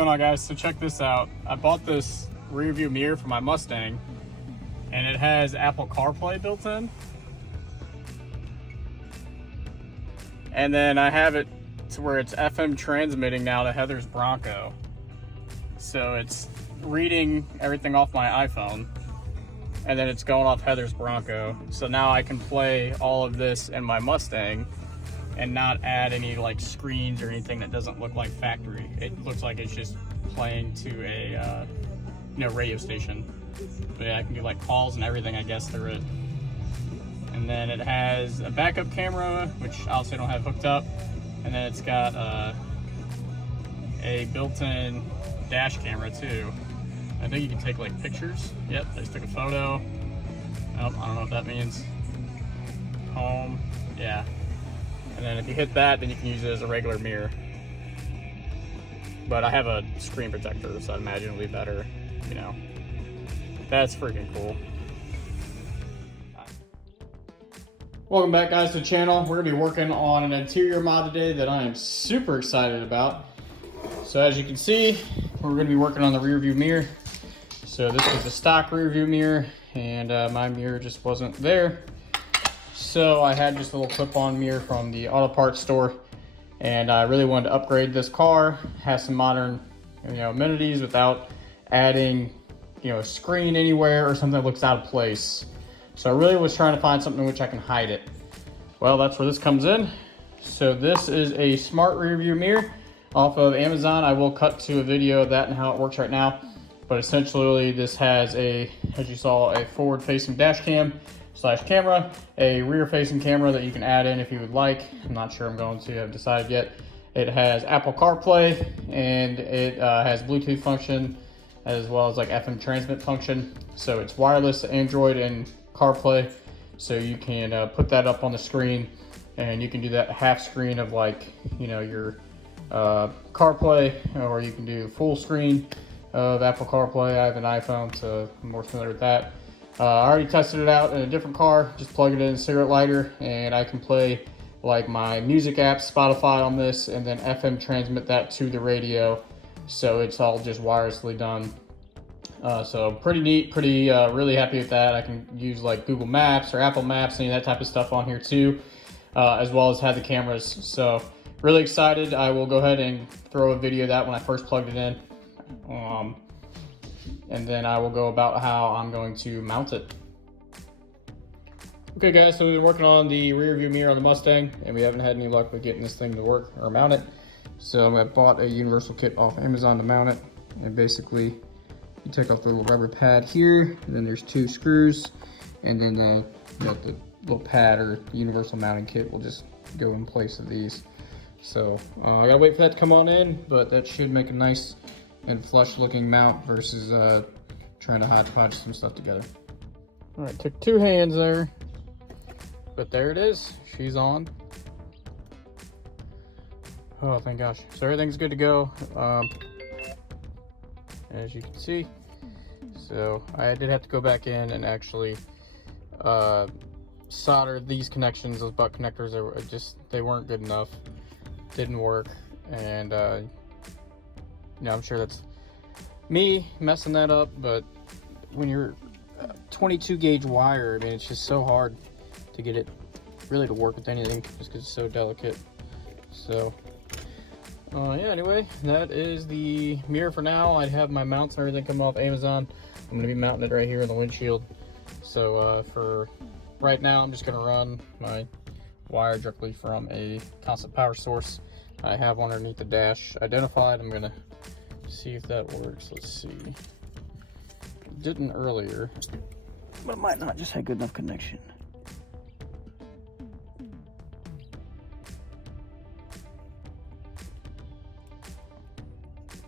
going on, guys? So check this out. I bought this rear view mirror for my Mustang, and it has Apple CarPlay built in. And then I have it to where it's FM transmitting now to Heather's Bronco. So it's reading everything off my iPhone, and then it's going off Heather's Bronco. So now I can play all of this in my Mustang and not add any like screens or anything that doesn't look like factory. It looks like it's just playing to a radio station. But yeah, I can do like calls and everything, I guess, through it. And then it has a backup camera, which I also don't have hooked up. And then it's got a built-in dash camera too. I think you can take like pictures. Yep, I just took a photo. Oh, I don't know what that means. Home, yeah. And then if you hit that, then you can use it as a regular mirror. But I have a screen protector, so I imagine it'll be better, you know. That's freaking cool. Welcome back, guys, to the channel. We're gonna be working on an interior mod today that I am super excited about. So as you can see, we're gonna be working on the rear view mirror. So this was a stock rear view mirror, and my mirror just wasn't there. So I had just a little clip-on mirror from the auto parts store, and I really wanted to upgrade this car, have some modern, amenities without adding, a screen anywhere or something that looks out of place. So I really was trying to find something in which I can hide it. Well, that's where this comes in. So this is a smart rear view mirror off of Amazon. I will cut to a video of that and how it works right now. But essentially this has as you saw, a forward-facing dash cam / camera, a rear-facing camera that you can add in if you would like. I'm not sure I'm going to, I haven't decided yet. It has Apple CarPlay, and it has Bluetooth function, as well as like FM transmit function. So it's wireless Android and CarPlay. So you can put that up on the screen, and you can do that half screen of like, your CarPlay, or you can do full screen of Apple CarPlay. I have an iPhone, so I'm more familiar with that. I already tested it out in a different car, just plug it in a cigarette lighter, and I can play like my music app, Spotify, on this, and then FM transmit that to the radio. So it's all just wirelessly done. So pretty neat, really happy with that. I can use like Google Maps or Apple Maps, any of that type of stuff on here too, as well as have the cameras. So really excited. I will go ahead and throw a video of that when I first plugged it in. And then I will go about how I'm going to mount it. Okay, guys, so we've been working on the rear view mirror on the Mustang, and we haven't had any luck with getting this thing to work or mount it. So I bought a universal kit off Amazon to mount it, and basically you take off the little rubber pad here, and then there's 2 screws, and then the little pad or universal mounting kit will just go in place of these. So I gotta wait for that to come on in, but that should make a nice and flush looking mount versus trying to hodgepodge some stuff together. All right, took 2 hands there, but there it is, she's on. Oh, thank gosh. So everything's good to go, as you can see. So I did have to go back in and actually solder these connections. Those butt connectors they weren't good enough, didn't work, and I'm sure that's me messing that up, but when you're 22 gauge wire, I mean, it's just so hard to get it really to work with anything, just because it's so delicate. So yeah, anyway, that is the mirror for now. I have my mounts and everything come off Amazon. I'm going to be mounting it right here in the windshield. So for right now, I'm just going to run my wire directly from a constant power source. I have one underneath the dash identified. I'm going to see if that works. Let's see. It didn't earlier, but it might not just have good enough connection.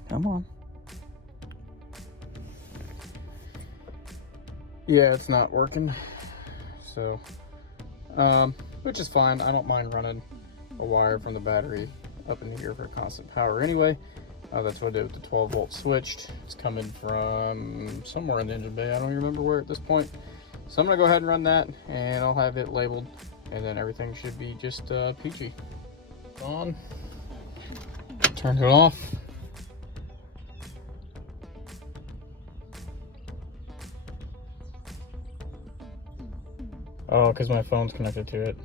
Come on. Yeah, it's not working. So, which is fine. I don't mind running a wire from the battery up in here for constant power anyway. That's what I did with the 12 volt switched. It's coming from somewhere in the engine bay. I don't even remember where at this point. So I'm gonna go ahead and run that, and I'll have it labeled, and then everything should be just peachy. On. Turn it off. Oh, because my phone's connected to it.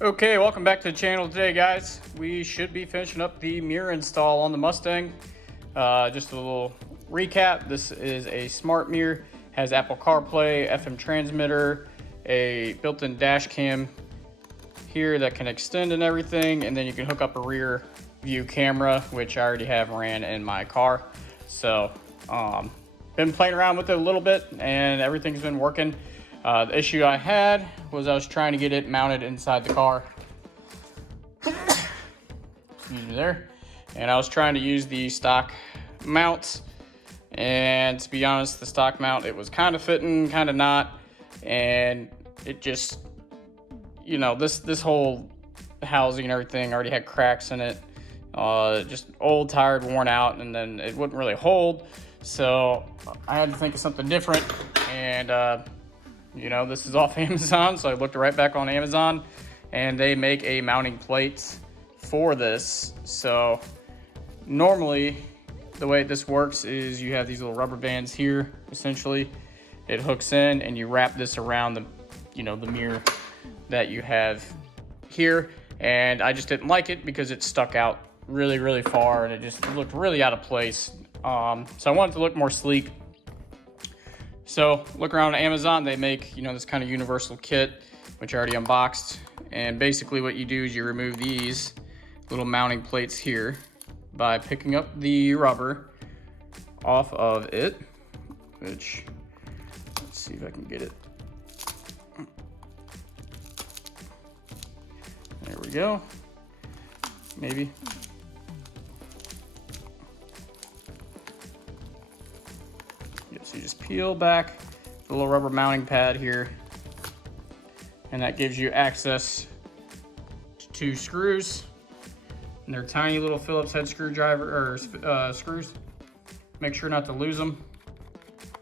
Okay, welcome back to the channel today, guys. We should be finishing up the mirror install on the Mustang. Just a little recap. This is a smart mirror, has Apple CarPlay, FM transmitter, a built-in dash cam here that can extend and everything, and then you can hook up a rear view camera, which I already have ran in my car. So, been playing around with it a little bit, and everything's been working. The issue I had was I was trying to get it mounted inside the car. Excuse me there. And I was trying to use the stock mount. And to be honest, the stock mount, it was kind of fitting, kind of not. And it just, you know, this whole housing and everything already had cracks in it. Just old, tired, worn out, and then it wouldn't really hold. So I had to think of something different. And, you know, this is off Amazon, so I looked right back on Amazon, and they make a mounting plate for this. So normally, the way this works is you have these little rubber bands here, essentially. It hooks in, and you wrap this around the, you know, the mirror that you have here. And I just didn't like it because it stuck out really, really far, and it just looked really out of place. So I wanted to look more sleek. So look around on Amazon, they make, you know, this kind of universal kit, which I already unboxed. And basically what you do is you remove these little mounting plates here by picking up the rubber off of it, which, let's see if I can get it. There we go, maybe. So you just peel back the little rubber mounting pad here, and that gives you access to 2 screws. And they're tiny little Phillips head screwdriver or screws. Make sure not to lose them,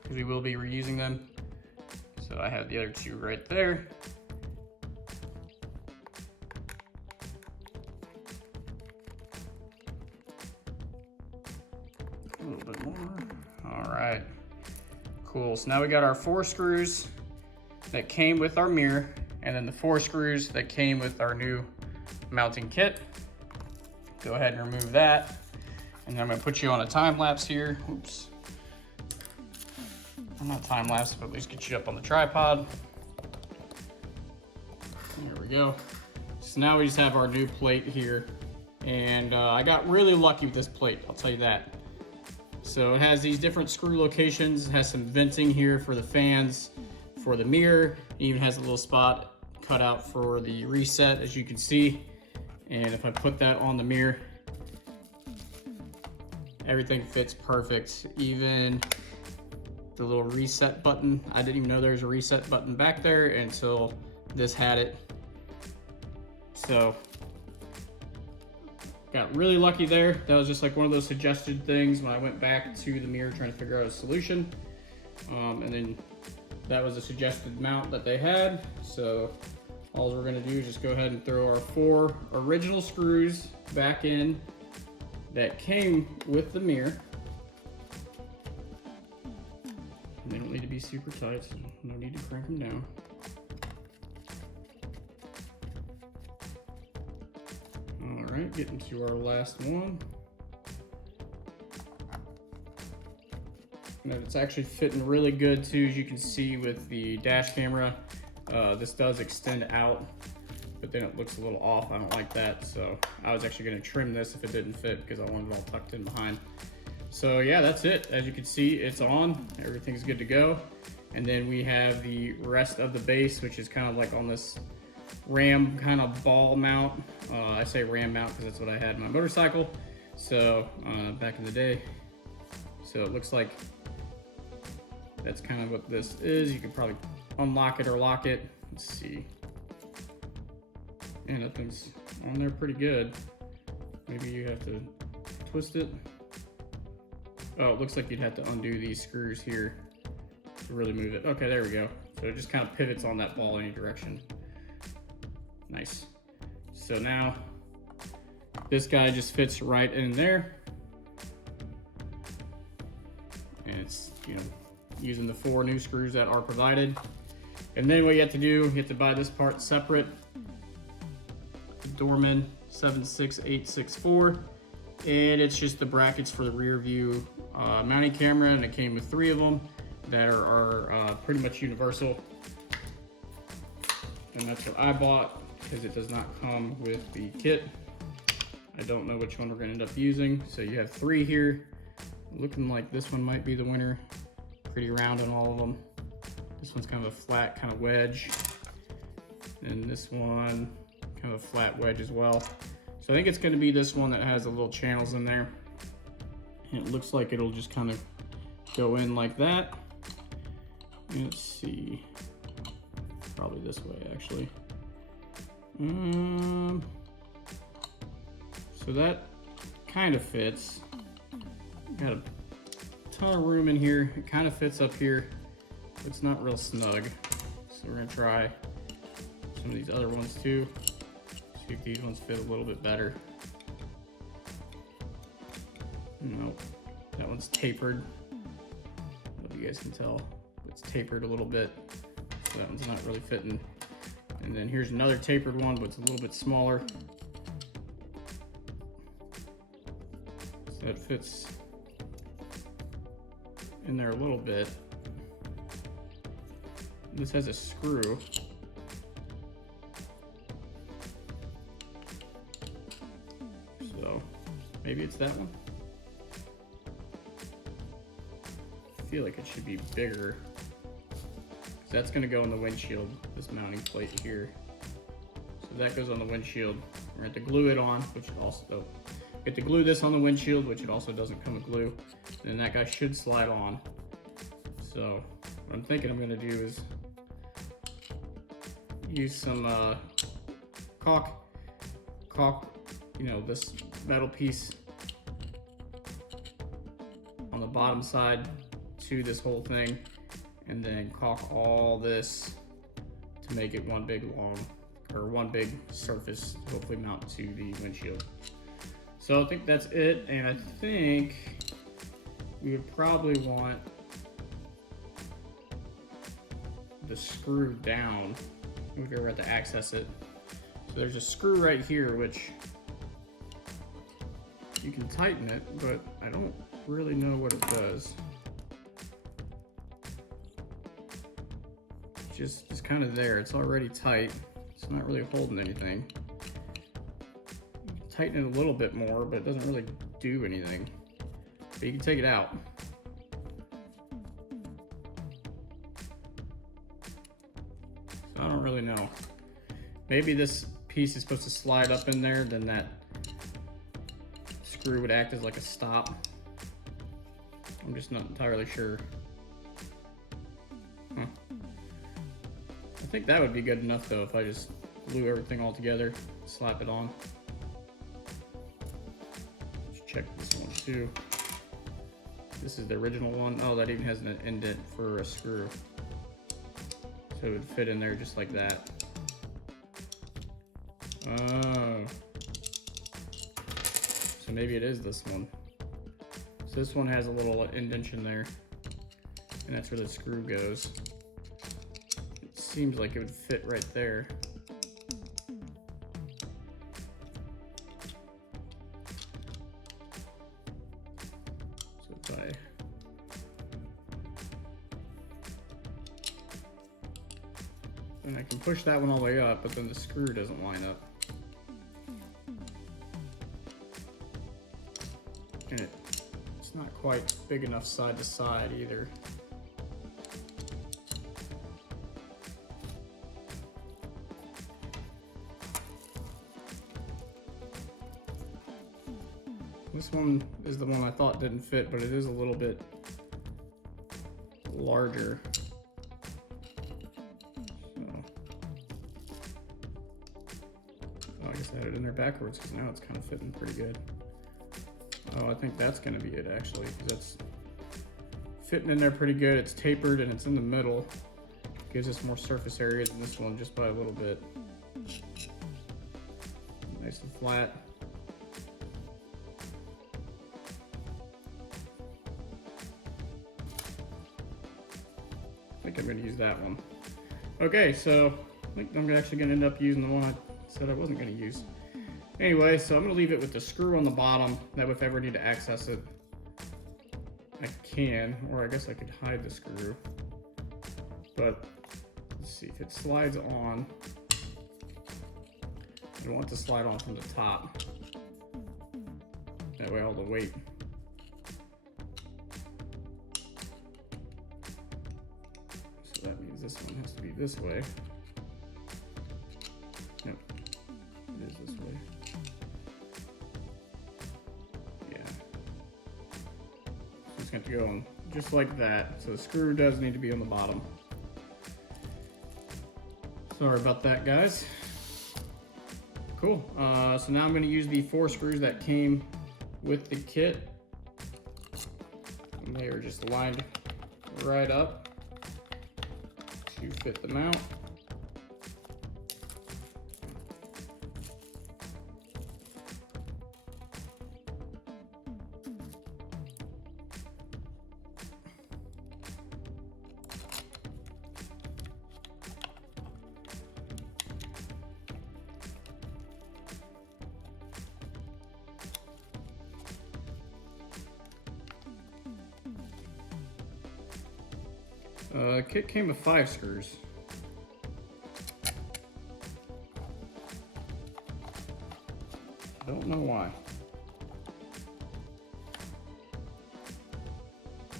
because we will be reusing them. So I have the other 2 right there. A little bit more. All right. Cool, so now we got our 4 screws that came with our mirror, and then the 4 screws that came with our new mounting kit. Go ahead and remove that. And then I'm gonna put you on a time lapse here. Oops. I'm not time lapse, but at least get you up on the tripod. There we go. So now we just have our new plate here. And I got really lucky with this plate, I'll tell you that. So it has these different screw locations. It has some venting here for the fans, for the mirror. It even has a little spot cut out for the reset, as you can see. And if I put that on the mirror, everything fits perfect. Even the little reset button. I didn't even know there was a reset button back there until this had it. So got really lucky there. That was just like one of those suggested things when I went back to the mirror trying to figure out a solution. And then that was a suggested mount that they had. So all we're gonna do is just go ahead and throw our 4 original screws back in that came with the mirror. And they don't need to be super tight, so no need to crank them down. All right, getting to our last one. And it's actually fitting really good too, as you can see with the dash camera. This does extend out, but then it looks a little off. I don't like that, so I was actually gonna trim this if it didn't fit, because I wanted it all tucked in behind. So yeah, that's it. As you can see, it's on, everything's good to go. And then we have the rest of the base, which is kind of like on this ram kind of ball mount. I say ram mount because that's what I had in my motorcycle. So back in the day. So it looks like that's kind of what this is. You can probably unlock it or lock it. Let's see. And that thing's on there pretty good. Maybe you have to twist it. Oh, it looks like you'd have to undo these screws here to really move it. Okay, there we go. So it just kind of pivots on that ball in any direction. Nice. So now this guy just fits right in there. And it's, you know, using the 4 new screws that are provided. And then what you have to do, you have to buy this part separate. The Dorman 76864, and it's just the brackets for the rear view mounting camera, and it came with 3 of them that are pretty much universal. And that's what I bought because it does not come with the kit. I don't know which one we're going to end up using. So you have 3 here. Looking like this one might be the winner. Pretty round on all of them. This one's kind of a flat kind of wedge. And this one, kind of a flat wedge as well. So I think it's going to be this one that has the little channels in there. And it looks like it'll just kind of go in like that. Let's see. Probably this way, actually. So that kind of fits. Got a ton of room in here. It kind of fits up here. It's not real snug. So we're gonna try some of these other ones too. See if these ones fit a little bit better. Nope, that one's tapered. I don't know if you guys can tell. It's tapered a little bit. So that one's not really fitting. And then here's another tapered one, but it's a little bit smaller. So that fits in there a little bit. This has a screw. So maybe it's that one. I feel like it should be bigger. That's gonna go in the windshield, this mounting plate here. So that goes on the windshield. We're gonna have to glue it on, which also, we have to glue this on the windshield, which it also doesn't come with glue. And then that guy should slide on. So what I'm thinking I'm gonna do is use some caulk, you know, this metal piece on the bottom side to this whole thing, and then caulk all this to make it one big surface, hopefully mount to the windshield. So I think that's it, and I think we would probably want the screw down if we ever have to access it. So there's a screw right here, which you can tighten it, but I don't really know what it does. It's kind of there. It's already tight. It's not really holding anything. You can tighten it a little bit more, but it doesn't really do anything. But you can take it out. So I don't really know. Maybe this piece is supposed to slide up in there, then that screw would act as like a stop. I'm just not entirely sure. Huh. I think that would be good enough though if I just glue everything all together, slap it on. Let's check this one too. This is the original one. Oh, that even has an indent for a screw. So it would fit in there just like that. Oh. So maybe it is this one. So this one has a little indentation there, and that's where the screw goes. It seems like it would fit right there. So if and I can push that one all the way up, but then the screw doesn't line up. And it's not quite big enough side to side either. This one is the one I thought didn't fit, but it is a little bit larger. So, oh, I guess I had it in there backwards because now it's kind of fitting pretty good. Oh, I think that's going to be it actually, because that's fitting in there pretty good. It's tapered and it's in the middle. Gives us more surface area than this one just by a little bit. Nice and flat. think I'm gonna use that one. Okay, so I think I'm actually gonna end up using the one I said I wasn't gonna use. Anyway, so I'm gonna leave it with the screw on the bottom. That way if I ever need to access it, I can, or I guess I could hide the screw. But let's see if it slides on. I want it to slide on from the top. That way all the weight. So that means this one has to be this way. Nope, it is this way. Yeah. It's going to go on just like that. So the screw does need to be on the bottom. Sorry about that, guys. Cool. So now I'm going to use the 4 screws that came with the kit. And they are just lined right up to fit the mount. Kit came with 5 screws. Don't know why.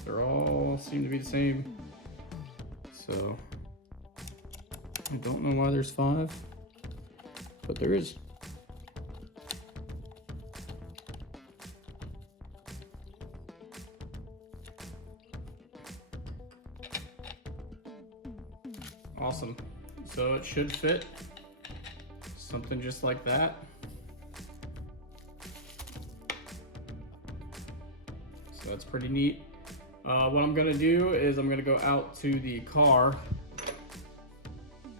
They're all seem to be the same. So I don't know why there's 5, but there is. Awesome. So it should fit something just like that. So that's pretty neat. What I'm gonna do is I'm gonna go out to the car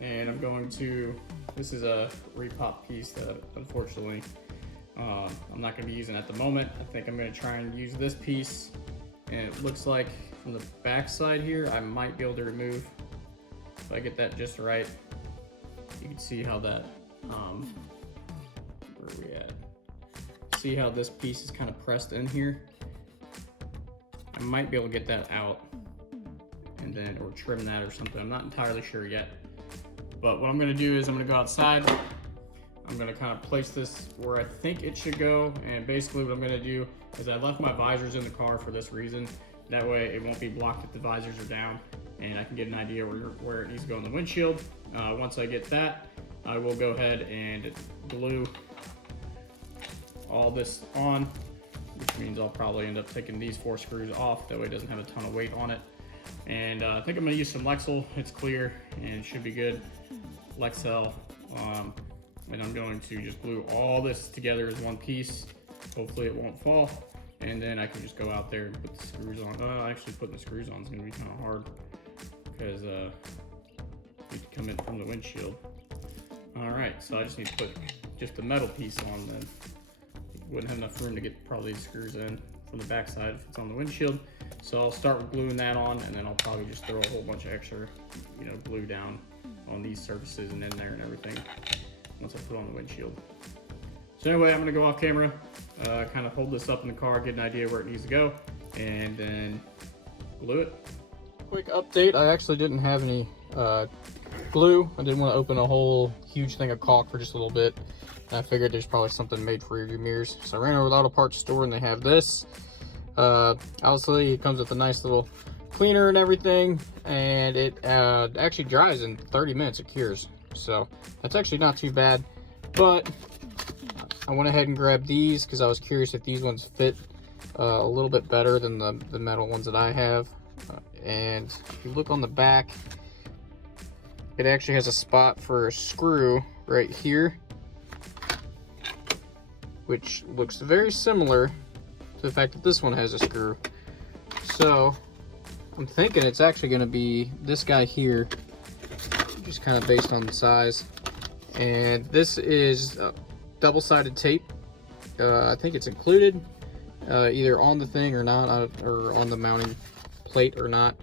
and I'm going to, this is a repop piece that unfortunately I'm not gonna be using at the moment. I think I'm gonna try and use this piece, and it looks like from the back side here I might be able to remove. If I get that just right, you can see how that, where are we at? See how this piece is kind of pressed in here? I might be able to get that out and then, or trim that or something. I'm not entirely sure yet. But what I'm gonna do is I'm gonna go outside. I'm gonna kind of place this where I think it should go. And basically what I'm gonna do is I left my visors in the car for this reason. That way it won't be blocked if the visors are down, and I can get an idea where it needs to go in the windshield. Once I get that, I will go ahead and glue all this on, which means I'll probably end up taking these 4 screws off. That way it doesn't have a ton of weight on it. And I think I'm gonna use some Lexel. It's clear and it should be good. Lexel. And I'm going to just glue all this together as one piece. Hopefully it won't fall. And then I can just go out there and put the screws on. Actually putting the screws on is gonna be kind of hard because you need to come in from the windshield. All right, so I just need to put just the metal piece on then. Wouldn't have enough room to get probably the screws in from the back side if it's on the windshield. So I'll start with gluing that on, and then I'll probably just throw a whole bunch of extra, glue down on these surfaces and in there and everything once I put on the windshield. So anyway, I'm gonna go off camera, kind of hold this up in the car, get an idea where it needs to go, and then glue it. Quick update, I actually didn't have any glue. I didn't want to open a whole huge thing of caulk for just a little bit. I figured there's probably something made for rear view mirrors. So I ran over to the auto parts store and they have this. Obviously it comes with a nice little cleaner and everything, and it actually dries in 30 minutes, it cures. So that's actually not too bad, but I went ahead and grabbed these because I was curious if these ones fit a little bit better than the metal ones that I have. And if you look on the back, it actually has a spot for a screw right here, which looks very similar to the fact that this one has a screw. So I'm thinking it's actually going to be this guy here, just kind of based on the size. And this is double-sided tape. I think it's included either on the thing or not, or on the mounting plate or not.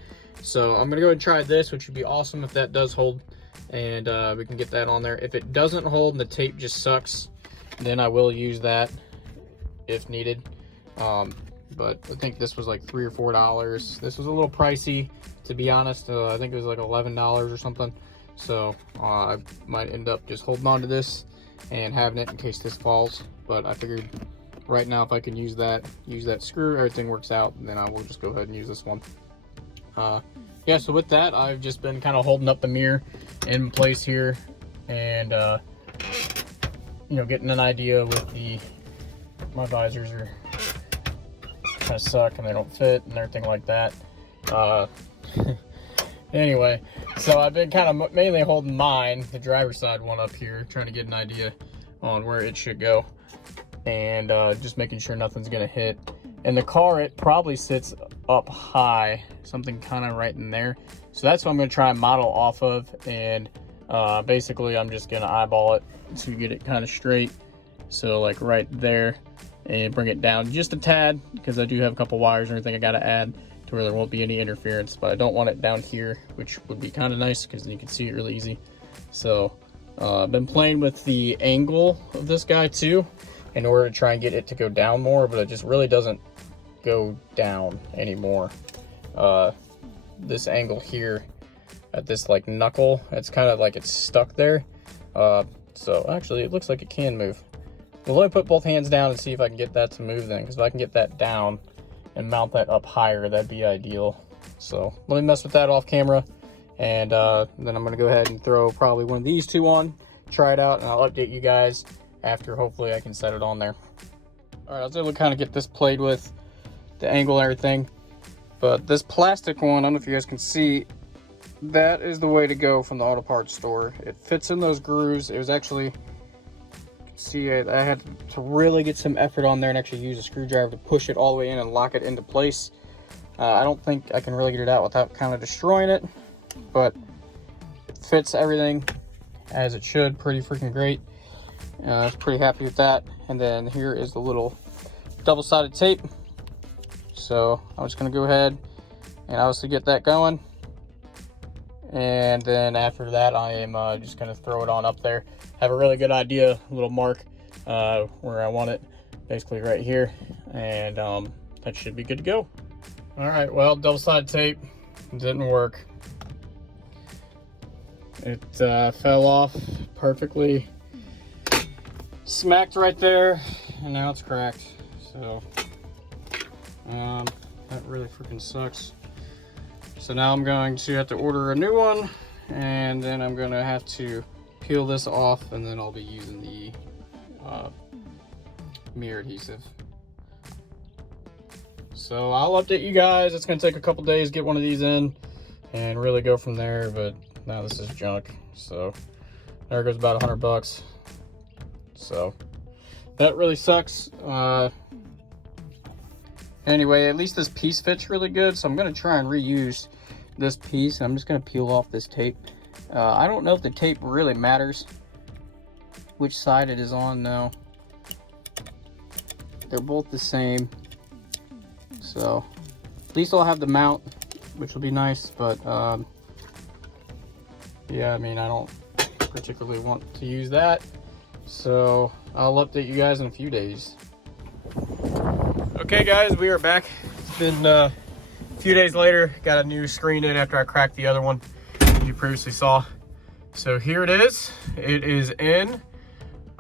So I'm gonna go ahead and try this, which would be awesome if that does hold, and we can get that on there. If it doesn't hold and the tape just sucks, then I will use that if needed. But I think this was like $3 or $4. This was a little pricey, to be honest. I think it was like $11 or something. So I might end up just holding on to this and having it in case this falls. But I figured right now, if I can use that screw, everything works out, and then I will just go ahead and use this one. Yeah, so with that, I've just been kind of holding up the mirror in place here, and you know, getting an idea with my visors are kind of suck and they don't fit and everything like that. Anyway, so I've been kind of mainly holding mine, the driver's side one, up here, trying to get an idea on where it should go, and just making sure nothing's gonna hit. In the car, it probably sits up high, something kind of right in there. So that's what I'm gonna try and model off of, and basically I'm just gonna eyeball it to get it kind of straight. So like right there, and bring it down just a tad, because I do have a couple wires and everything I gotta add to where there won't be any interference, but I don't want it down here, which would be kind of nice because you can see it really easy. So I've been playing with the angle of this guy too, in order to try and get it to go down more, but it just really doesn't go down anymore. This angle here at this like knuckle, it's kind of like it's stuck there. So actually it looks like it can move. Well, let me put both hands down and see if I can get that to move then, because if I can get that down and mount that up higher, that'd be ideal. So let me mess with that off camera, and then I'm gonna go ahead and throw probably one of these two on, try it out, and I'll update you guys after hopefully I can set it on there. All right, I was able to kind of get this played with, the angle and everything, but this plastic one, I don't know if you guys can see, that is the way to go from the auto parts store. It fits in those grooves. It was actually, see, I had to really get some effort on there and actually use a screwdriver to push it all the way in and lock it into place. I don't think I can really get it out without kind of destroying it, but it fits everything as it should pretty freaking great. I was pretty happy with that. And then here is the little double-sided tape. So I'm just gonna go ahead and obviously get that going. And then after that, I am just gonna throw it on up there. Have a really good idea, a little mark where I want it, basically right here, and that should be good to go. All right, well, double-sided tape didn't work. It fell off perfectly, smacked right there, and now it's cracked. So that really freaking sucks. So now I'm going to have to order a new one, and then I'm gonna have to peel this off, and then I'll be using the mirror adhesive. So I'll update you guys. It's gonna take a couple days to get one of these in and really go from there, but now this is junk. So there goes about $100. So that really sucks. Anyway, at least this piece fits really good, so I'm gonna try and reuse this piece. I'm just gonna peel off this tape. I don't know if the tape really matters which side it is on now. They're both the same, so at least I'll have the mount, which will be nice. But yeah, I mean, I don't particularly want to use that, so I'll update you guys in a few days. Okay guys, we are back. It's been a few days later. Got a new screen in after I cracked the other one, as you previously saw. So here it is. It is in.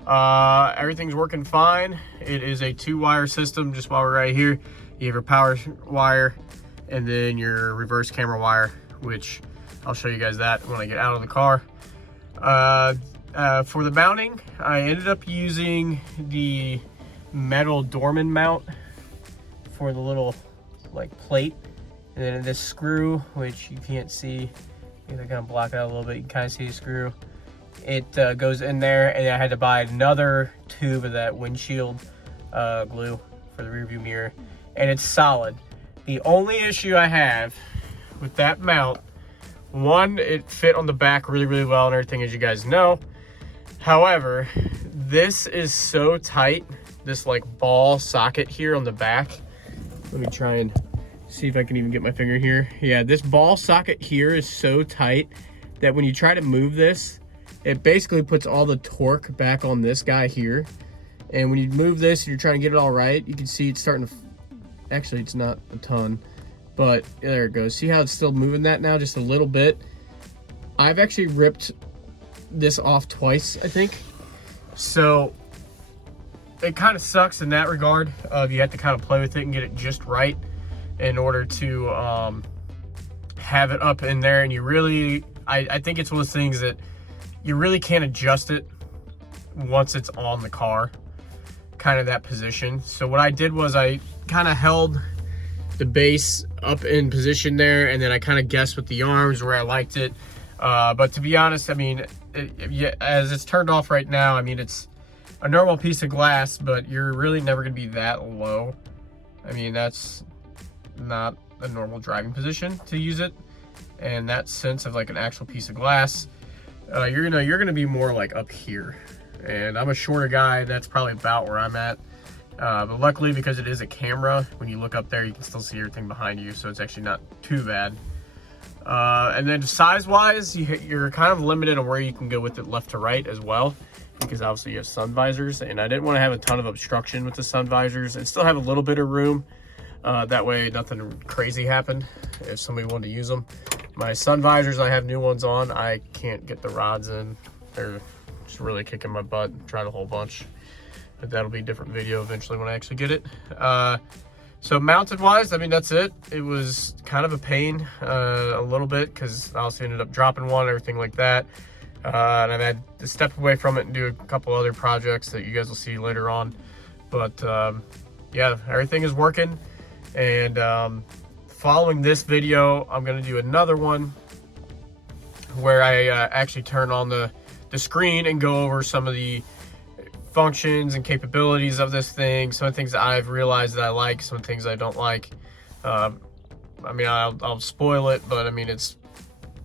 Everything's working fine. It is a 2-wire system. Just while we're right here, you have your power wire and then your reverse camera wire, which I'll show you guys that when I get out of the car. For the mounting, I ended up using the metal Dorman mount for the little like plate, and then this screw, which you can't see, I'm gonna kind of block out a little bit, you can kind of see the screw. It goes in there, and I had to buy another tube of that windshield glue for the rear view mirror, and it's solid. The only issue I have with that mount, one, it fit on the back really, really well and everything, as you guys know. However, this is so tight, this like ball socket here on the back. Let me try and See if I can even get my finger here. Yeah, this ball socket here is so tight that when you try to move this, it basically puts all the torque back on this guy here. And when you move this and you're trying to get it all right, you can see it's starting to, actually it's not a ton, but there it goes. See how it's still moving that now, just a little bit? I've actually ripped this off twice, I think. So it kind of sucks in that regard. You have to kind of play with it and get it just right in order to have it up in there. And you really, I think it's one of those things that you really can't adjust it once it's on the car, kind of that position. So what I did was I kind of held the base up in position there, and then I kind of guessed with the arms where I liked it. But to be honest, I mean, as it's turned off right now, I mean, it's a normal piece of glass, but you're really never going to be that low. I mean, that's not a normal driving position to use it, and that sense of like an actual piece of glass, you're gonna be more like up here, and I'm a shorter guy. That's probably about where I'm at, but luckily, because it is a camera, when you look up there you can still see everything behind you, so it's actually not too bad. And then size wise, you're kind of limited on where you can go with it left to right as well, because obviously you have sun visors, and I didn't want to have a ton of obstruction with the sun visors and still have a little bit of room. That way nothing crazy happened if somebody wanted to use them. My sun visors, I have new ones on. I can't get the rods in. They're just really kicking my butt. Tried a whole bunch, but that'll be a different video eventually when I actually get it. So mounted wise, I mean, that's it. It was kind of a pain a little bit, because I also ended up dropping one, everything like that. And I've had to step away from it and do a couple other projects that you guys will see later on. But yeah, everything is working. And following this video, I'm going to do another one where I actually turn on the screen and go over some of the functions and capabilities of this thing, some of the things that I've realized that I like, some things I don't like. I mean, I'll spoil it, but I mean, it's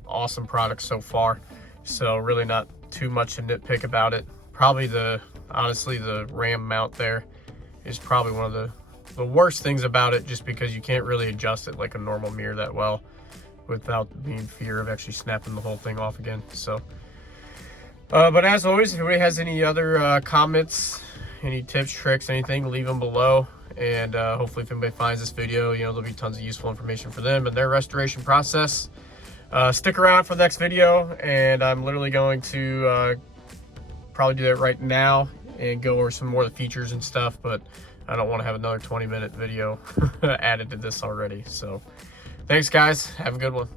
awesome product so far, so really not too much to nitpick about it. Probably honestly the RAM mount there is probably one of the worst things about it, just because you can't really adjust it like a normal mirror that well without being fear of actually snapping the whole thing off again. So but as always, if anybody has any other comments, any tips, tricks, anything, leave them below. And hopefully if anybody finds this video, there'll be tons of useful information for them and their restoration process. Stick around for the next video, and I'm literally going to probably do that right now and go over some more of the features and stuff, but I don't want to have another 20-minute video added to this already. So thanks guys, have a good one.